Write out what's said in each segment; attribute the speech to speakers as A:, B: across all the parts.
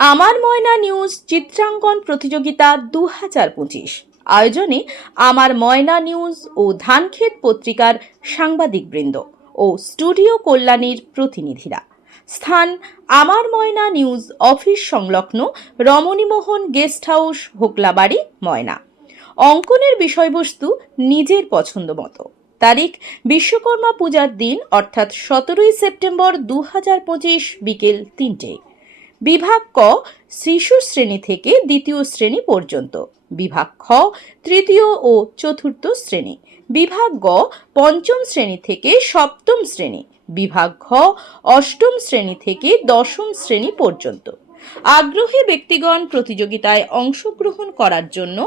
A: আমার ময়না নিউজ চিত্রাঙ্কন প্রতিযোগিতা দু হাজার পঁচিশ। আয়োজনে আমার ময়না নিউজ ও ধানক্ষেত পত্রিকার সাংবাদিকবৃন্দ ও স্টুডিও কল্যাণীর প্রতিনিধিরা। স্থান আমার ময়না নিউজ অফিস সংলগ্ন রমণীমোহন গেস্ট হাউস, হোকলাবাড়ি, ময়না। অঙ্কনের বিষয়বস্তু নিজের পছন্দ মতো। তারিখ বিশ্বকর্মা পূজার দিন, অর্থাৎ সতেরোই সেপ্টেম্বর দু হাজার পঁচিশ বিকেল তিনটে। বিভাগ ক শিশু শ্রেণি থেকে দ্বিতীয় শ্রেণি পর্যন্ত। বিভাগ খ তৃতীয় ও চতুর্থ শ্রেণি। বিভাগ গ পঞ্চম শ্রেণি থেকে সপ্তম শ্রেণি। বিভাগ ঘ অষ্টম শ্রেণি থেকে দশম শ্রেণি পর্যন্ত। আগ্রহী ব্যক্তিগণ প্রতিযোগিতায় অংশগ্রহণ করার জন্য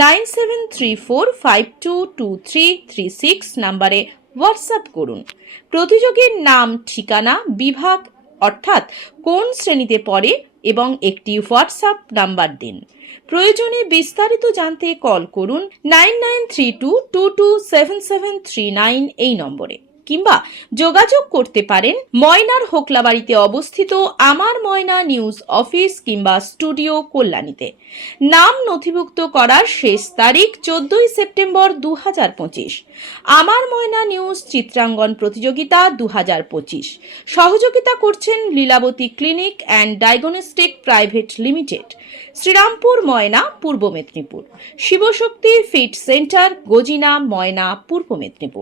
A: nine seven three four five two two three three six নাম্বারে হোয়াটসঅ্যাপ করুন। প্রতিযোগীর নাম, ঠিকানা, বিভাগ অর্থাৎ কোন শ্রেণীতে পড়ে এবং একটি হোয়াটসঅ্যাপ নাম্বার দিন। প্রয়োজনে বিস্তারিত জানতে কল করুন nine nine three two two two seven seven three nine এই নম্বরে। কিংবা যোগাযোগ করতে পারেন ময়নার হোকলাবাড়িতে অবস্থিত আমার ময়না নিউজ অফিস কিংবা স্টুডিও কল্যাণীতে। নাম নথিভুক্ত করার শেষ তারিখ চোদ্দই সেপ্টেম্বর দু আমার ময়না নিউজ চিত্রাঙ্গন প্রতিযোগিতা দু সহযোগিতা করছেন Lilavati clinic and diagnostic private limited. Srirampur Moyna, Purba Medinipur. Shivshakti fit centre, Gajina Moyna, Purba Medinipur.